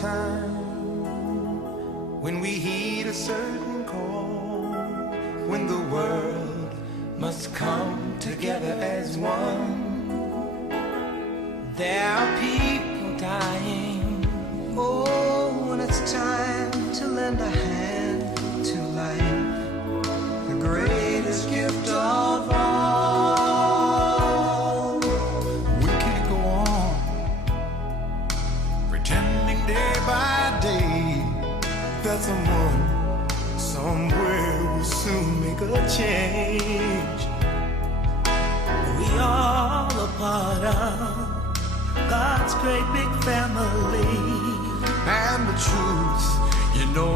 time when we heed a certain call, when the world must come together as one. There are people dying. Oh, when it's time to lend a hand to life, the greatest gift of all. We can't go on pretending day by day that someone somewhere will soon make a change. We all a part of God's great big family, and the truth, you know,